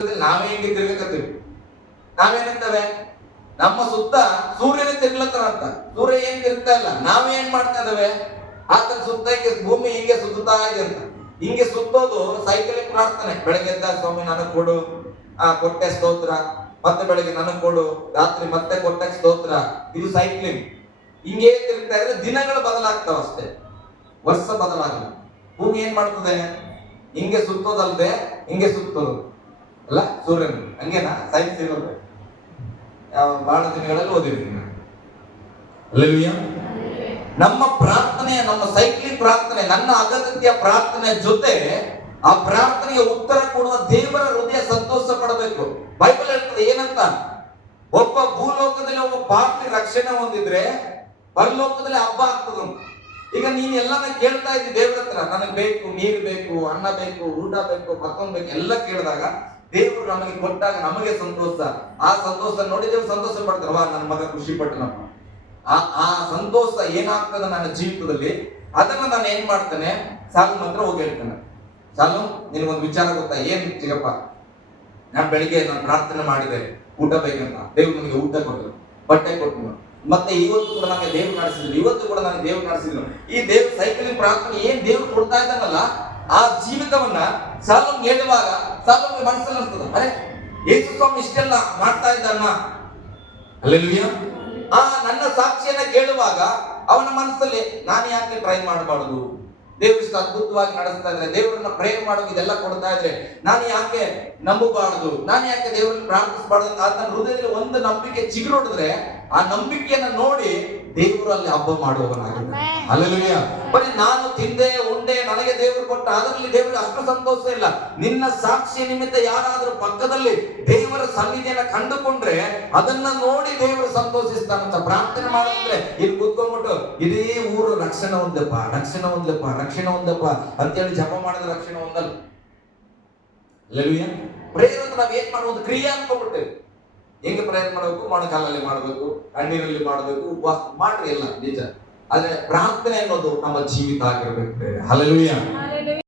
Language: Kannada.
ನಾವೇ ಹಿಂಗೆ ತಿರ್ಗಕತ್ತೀವಿ. ನಾವೇನಂತವೆ, ನಮ್ಮ ಸುತ್ತ ಸೂರ್ಯನೇ ತಿರ್ಲತ್ತಾನ ಅಂತ. ಸೂರ್ಯ ಏನ್ ತಿರ್ಗ್ತಾ ಇಲ್ಲ, ನಾವೇ ಏನ್ ಮಾಡ್ತಾ ಇದಾವೆ, ಆತನ ಸುತ್ತ ಹಿಂಗೆ ಭೂಮಿ ಹಿಂಗೆ ಸುತ್ತಾ ಇದೆ ಅಂತ. ಹಿಂಗೆ ಸುತ್ತೋದು ಸೈಕಲಿಂಗ್ ಪ್ರಾರ್ಥನೆ. ಬೆಳಗ್ಗೆ ಎದ್ದಾಗ ಸ್ವಾಮಿ ನನಗ್ ಕೊಡು, ಕೊಟ್ಟೆ ಸ್ತೋತ್ರ, ಮತ್ತೆ ಬೆಳಗ್ಗೆ ನನಗ್ ಕೊಡು, ರಾತ್ರಿ ಮತ್ತೆ ಕೊಟ್ಟೆ ಸ್ತೋತ್ರ. ಇದು ಸೈಕ್ಲಿಂಗ್. ಹಿಂಗೆ ತಿರುಗ್ತಾ ಇದ್ರೆ ದಿನಗಳು ಬದಲಾಗ್ತಾವ ಅಷ್ಟೇ, ವರ್ಷ ಬದಲಾಗಲ್ಲ. ಭೂಮಿ ಏನ್ ಮಾಡ್ತದೆ, ಹಿಂಗೆ ಸುತ್ತೋದಲ್ದೆ ಹಿಂಗೆ ಸುತ್ತೋದು ಅಲ್ಲ ಸೂರ್ಯನ. ಹಂಗೇನಾ ಸೈನ್ಸ್ ಇರೋದು, ಬಹಳ ದಿನಗಳಲ್ಲಿ ಓದಿದ್ದೀನಿ. ಹಲ್ಲೆಲೂಯಾ. ನಮ್ಮ ಪ್ರಾರ್ಥನೆ, ನಮ್ಮ ಸೈಕ್ಲಿಂಗ್ ಪ್ರಾರ್ಥನೆ, ನನ್ನ ಅಗತ್ಯ ಪ್ರಾರ್ಥನೆ ಜೊತೆ ಆ ಪ್ರಾರ್ಥನೆಗೆ ಉತ್ತರ ಕೊಡುವ ದೇವರ ಹೃದಯ ಸಂತೋಷ ಪಡಬೇಕು. ಬೈಬಲ್ ಹೇಳ್ತದೆ ಏನಂತ, ಒಬ್ಬ ಭೂಲೋಕದಲ್ಲಿ ಒಬ್ಬ ಪಾಪಿ ರಕ್ಷಣೆ ಹೊಂದಿದ್ರೆ ಪರಲೋಕದಲ್ಲಿ ಹಬ್ಬ ಆಗ್ತದ. ಈಗ ನೀನ್ ಎಲ್ಲಾನ ಕೇಳ್ತಾ ಇದ್ದಿ ದೇವ್ರ ಹತ್ರ, ನನಗ್ ಬೇಕು, ನೀರು ಬೇಕು, ಅನ್ನ ಬೇಕು, ಊಟ ಬೇಕು, ಮತ್ತೊಂದು ಬೇಕು, ಎಲ್ಲ ಕೇಳಿದಾಗ ದೇವರು ನಮಗೆ ಕೊಟ್ಟಾಗ ನಮಗೆ ಸಂತೋಷ. ಆ ಸಂತೋಷ ನೋಡಿ ದೇವ್ರು ಸಂತೋಷ ಪಡ್ತಾರ. ನನ್ನ ಮಗ ಖುಷಿ ಪಟ್ಟನಪ್ಪ. ಆ ಸಂತೋಷ ಏನಾಗ್ತದೆ ನನ್ನ ಜೀವಿತದಲ್ಲಿ, ಅದನ್ನ ನಾನು ಏನ್ ಮಾಡ್ತೇನೆ, ಸಾಲು ಮಾತ್ರ ಹೋಗಿ ಹೇಳ್ತೇನೆ, ಸಾಲು ನಿನಗೊಂದು ವಿಚಾರ ಗೊತ್ತಾ, ಏನ್ ಚಿಕ್ಕಪ್ಪ, ನಾನು ಬೆಳಿಗ್ಗೆ ನಾನು ಪ್ರಾರ್ಥನೆ ಮಾಡಿದೆ ಊಟ ಬೇಕಂತ, ದೇವ್ರು ನನಗೆ ಊಟ ಕೊಟ್ಟರು, ಬಟ್ಟೆ ಕೊಟ್ಟರು, ಮತ್ತೆ ಇವತ್ತು ಕೂಡ ನನಗೆ ದೇವ್ರು ನಡೆಸಿದ್ರು, ಇವತ್ತು ಕೂಡ ನನಗೆ ದೇವ್ರು ನಡೆಸಿದ್ರು. ಈ ದೇವ್ರ ಸೈಕಲಿಂಗ್ ಪ್ರಾರ್ಥನೆ ಏನ್ ದೇವ್ರು ಕೊಡ್ತಾ ಇದ್ದಾನಲ್ಲ, ಆ ಜೀವಿತವನ್ನ ಸಾಲು ಹೇಳುವಾಗ ಸಾಲು ಮನಸ್ಸಲ್ಲಿ ಅನ್ಸ್ತದ, ಅರೆ ಯೇಸು ಸ್ವಾಮಿ ಇಷ್ಟೆಲ್ಲ ಮಾಡ್ತಾ ಇದ್ದಾನ. ಹಲ್ಲೆಲೂಯಾ. ನನ್ನ ಸಾಕ್ಷಿಯನ್ನ ಕೇಳುವಾಗ ಅವನ ಮನಸ್ಸಲ್ಲಿ ನಾನು ಯಾಕೆ ಟ್ರೈ ಮಾಡಬಾರ್ದು, ದೇವರು ಇಷ್ಟು ಅದ್ಭುತವಾಗಿ ನಡೆಸ್ತಾ ಇದ್ರೆ, ದೇವರನ್ನ ಪ್ರೇಯರ್ ಮಾಡೋದು ಇದೆಲ್ಲ ಕೊಡ್ತಾ ಇದ್ರೆ ನಾನು ಯಾಕೆ ನಂಬಬಾರ್ದು, ನಾನು ಯಾಕೆ ದೇವರನ್ನ ಪ್ರಾರ್ಥಿಸಬಾರ್ದು ಅಂತ ನನ್ನ ಹೃದಯದಲ್ಲಿ ಒಂದು ನಂಬಿಕೆ ಚಿಗುರೊಡಿದ್ರೆ, ಆ ನಂಬಿಕೆಯನ್ನ ನೋಡಿ ದೇವರು ಅಲ್ಲಿ ಹಬ್ಬ ಮಾಡುವವನಾಗಿದ್ದಾನೆ. ಹಲ್ಲೆಲೂಯಾ. ಬರೀ ನಾನು ತಿಂದೆ ಉಂಡೆ ನನಗೆ ದೇವರು ಕೊಟ್ಟ ಅದರಲ್ಲಿ ದೇವರಿಗೆ ಅಷ್ಟು ಸಂತೋಷ ಇಲ್ಲ. ನಿನ್ನ ಸಾಕ್ಷಿ ನಿಮಿತ್ತ ಯಾರಾದ್ರೂ ಪಕ್ಕದಲ್ಲಿ ದೇವರ ಸನ್ನಿಧಿಯನ್ನ ಕಂಡುಕೊಂಡ್ರೆ ಅದನ್ನ ನೋಡಿ ದೇವರು ಸಂತೋಷಿಸ್ತಾನಂತ. ಪ್ರಾರ್ಥನೆ ಮಾಡಿದ್ರೆ ಇಲ್ಲಿ ಕೂತ್ಕೊಂಡ್ಬಿಟ್ಟು ಇಡೀ ಊರು ರಕ್ಷಣೆ ಹೊಂದಪ್ಪ, ರಕ್ಷಣೆ ಹೊಂದಪ್ಪ, ರಕ್ಷಣೆ ಹೊಂದಪ್ಪ ಅಂತೇಳಿ ಜಪ ಮಾಡಿದ್ರೆ ರಕ್ಷಣೆ ಹೊಂದಲ್ಲ. ಹಲ್ಲೆಲೂಯಾ. ಪ್ರೇಯರ್ ಅಂತ ನಾವ್ ಏನ್ ಮಾಡುವುದು, ಕ್ರಿಯೆ ಅನ್ಕೊಂಡ್ಬಿಟ್ಟೆ. ಹೆಂಗೆ ಪ್ರೇಯರ್ ಮಾಡಬೇಕು, ಮೊಣಕಾಲಲ್ಲಿ ಮಾಡಬೇಕು, ಕಣ್ಣೀರಲ್ಲಿ ಮಾಡಬೇಕು, ಉಪವಾಸ ಮಾಡ್ರಿ, ಎಲ್ಲ ನಿಜ. ಆದ್ರೆ ಪ್ರಾರ್ಥನೆ ಅನ್ನೋದು ನಮ್ಮ ಜೀವಿತ ಆಗಿರ್ಬೇಕು. ಹಲ್ಲೆಲೂಯಾ.